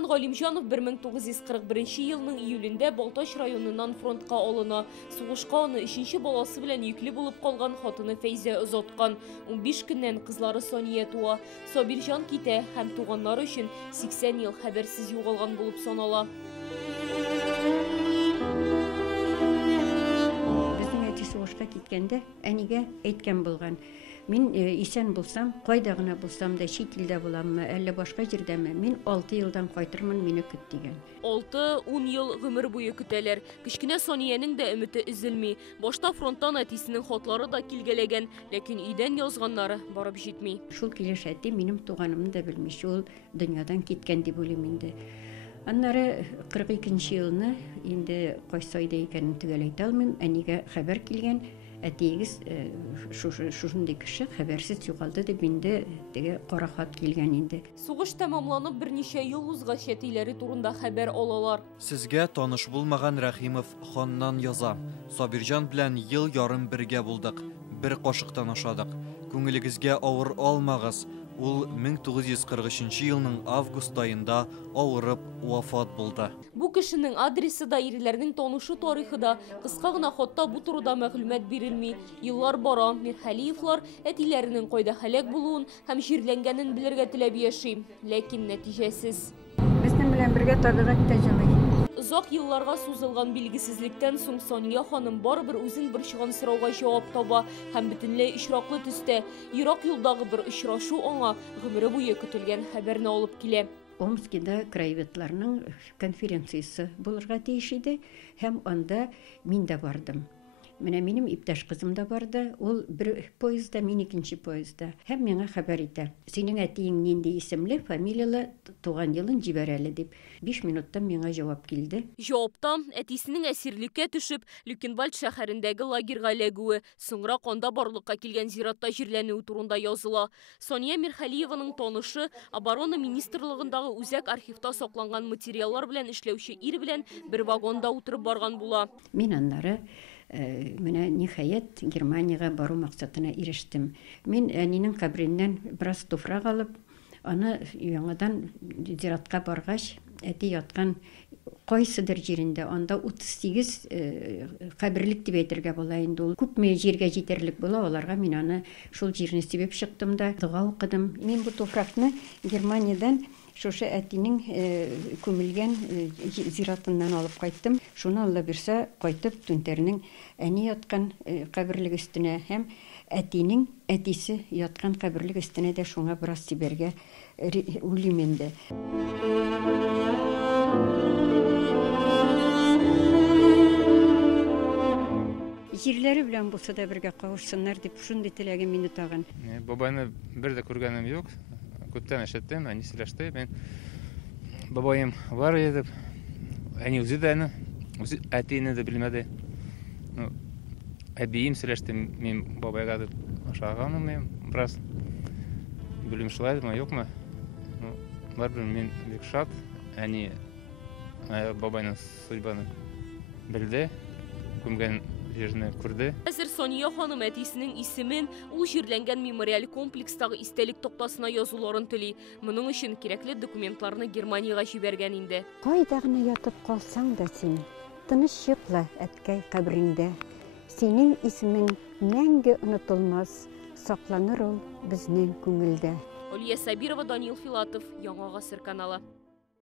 Сабирҗан Галимҗанов 1941 елның июлендә Балтач районыннан фронтка алына. Сугышка аны 3нче баласы белән йөкле булып калган хатыны Фәйзә озаткан. 15 көннән кызлары Сония туа. Сабирҗан китә һәм туганнары өчен 80 ел хәбәрсез югалган булып санала. Сугышка киткәндә әнигә әйткән булган. Мин исән булсам, кайда гына булсам да, чит илдә буламмы, әллә башка җирдәме, мин 6 елдан кайтырмын, мине көт дигән. 6-10 ел гомер буе көтәләр. Кечкенә Сониянең дә өмете өзелми. Башта фронттан әтисенең хатлары да килгәләгән, ләкин өйдән язганнары барып җитми. Шул килеш әти минем туганымны да белми, шул дөньядан киткән дип уйлыйм инде. Аннары 42нче елны инде кайсы айда икәнен төгәл әйтә алмыйм, әнигә хәбәр килгән. Әтиегез шушындый кеше хәбәрсез югалды дип инде теге кара хат килгән инде. Сугыш тәмамланып берничә ел узгач әтиләре турында хәбәр алалар. Сезгә таныш булмаган Рәхимов ханнан яза. Сабирҗан белән ел ярым бергә булдык. Бер кашыктан ашадык. Күңелегезгә авыр алмагыз. Ул 1943 елның август айында авырып вафат булды. Бу кешенең адресы да, ирләрнең танышу тарихы да, кыска гына хатта бу турыда мәгълүмат бирелми. Еллар бара, Мирхәлиевлар әтиләренең кайда һәлак булуын һәм җирләнгәнен белергә теләп яши, ләкин нәтиҗәсез. Безнең белән бергә табигать та җылый. Озак елларга сузылган билгесезлектән соң Сония ханым барыбер үзен борчыган сорауга җавап таба һәм бөтенләй очраклы төстә ерак юлдагы бер очрашу аңа гомере буе көтелгән хәбәрне алып килә. Омскида краеведларның конференциясе булырга тиеш иде һәм анда мин дә бардым. Менә минем иптәш кызым да барды, ул бер поездда, мин икенче поездда. Һәм миңа хәбәр итә. Синең әтиең нинди исемле, фамилиялы, туган елын җибәрәле дип. 5 минуттан миңа җавап килде. Җавапта әтисенең әсирлеккә төшеп, Люкенвальд шәһәрендәге лагерьга эләгүе, соңра канда барлыкка килгән зиратта җирләнүе турында языла. Сония Мирхәлиеваның танышы оборона министрлыгындагы үзәк архивта сакланган материаллар белән эшләүче ир белән бер вагонда утырып барган була. Мин аннары менә ниһаять Германиягә бару максатына ирештем. Мин әнинең кабриннән бераз туфрак алып, аны яңадан зиратка баргач, әти яткан кайсыдыр җирендә, анда 38 каберлек дип әйтергә була инде. Ул күпме җиргә җитәрлек була, аларга мин аны шул җирне сибеп чыктым да, дуга укыдым. Мин бу туфракны Германиядән шушы әтинең күмелгән зиратыннан алып кайттым. Шуны Алла бирсә, кайтып Түнтәрнең әни яткан каберлек өстенә һәм әтинең әтисе яткан каберлек өстенә дә шуңа бераз сибәргә уйлыйм инде. Җирләре белән булса да бергә кавышсыннар дип шундый теләгем мине тагын. Бабайны бер дә күргәнем юк. Күптән ишеттем, әни сөйләште. Мен бабаем бар иде. Әни үзе дә үзе әтине дә белмәде. Әбием сөйләште, мин бабайга дип ашаганым, мен бераз белем шулаймы, юкмы? Барбер мин бик шат. Әни бабайның судьбаны белде. Күмгән җирне күрде. Хәзер Сония ханым әтисенең исемен ул җирләнгән мемориаль комплекстагы истәлек тактасына язуларын тели. Моның өчен кирәкле документларны Германиягә җибәргән инде. Кайда гына ятып калсаң да син, тыныч йокла әткәй кабриндә. Синең исемең мәңге онытылмас, сакланыр ул безнең күңелдә. Алия Сабирова, Данил Филатов, Яңа Гасыр каналы.